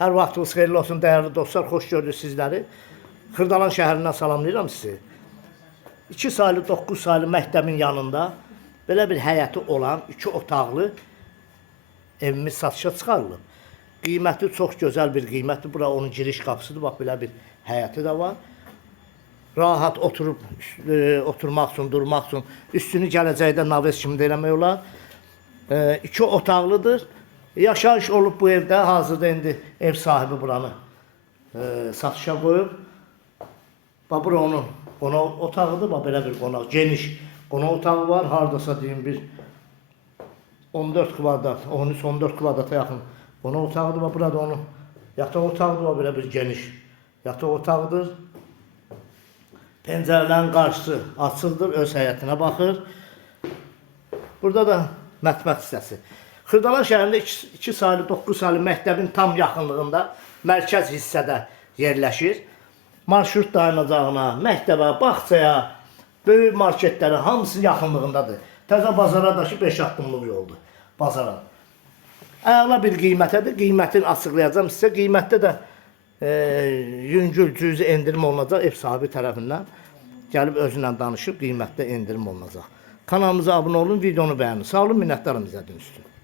Hər vaxtınız xeyirli olsun dəyərli dostlar, xoş gördük sizləri. Xırdalan şəhərindən salamlayıram sizi. 2 saylı, 9 saylı məktəbin yanında belə bir həyəti olan 2 otaqlı evimiz satışa çıxarılıb. Qiyməti çox gözəl bir qiymətdir. Bura onun giriş qapısıdır. Bax, belə bir həyəti də var. Rahat oturub oturmaq üçün, durmaq üçün, üstünü gələcəkdə naves kimi də eləmək olar. 2 otaqlıdır. Yaşayış olub bu evdə. Hazırda indi ev sahibi buranı satışa qoyub. Bax, bura onun qonaq otağıdır. Bax, belə bir qonaq, geniş qonaq otağı var. Hardasa deyim bir 14 kvadrat, 13-14 kvadrata yaxın qonaq otağıdır. Bax, burada onun yataq otağıdır. Bax, belə bir geniş yataq otağıdır. Pəncərələrin qarşısı açıldır, öz həyətinə baxır. Burada da mətbəx hissəsi. Xırdalan şəhərində 2 saylı, 9 saylı məktəbin tam yaxınlığında mərkəz hissədə yerləşir. Marşrut dayanacağına, məktəbə, bağçaya, böyük marketlərə hamısı yaxınlığındadır. Təzə bazara da ki 5 addımlıq yoldur bazara. Əla bir qiymətədir. Qiymətini açıqlayacağım sizə. Qiymətdə də yüngül cüzi endirim olunacaq ev sahibi tərəfindən. Gəlib özünlə danışıb qiymətdə endirim olunacaq. Kanalımıza abunə olun, videonu bəyənin. Sağ olun, minnətdarım izlədiyiniz üçün.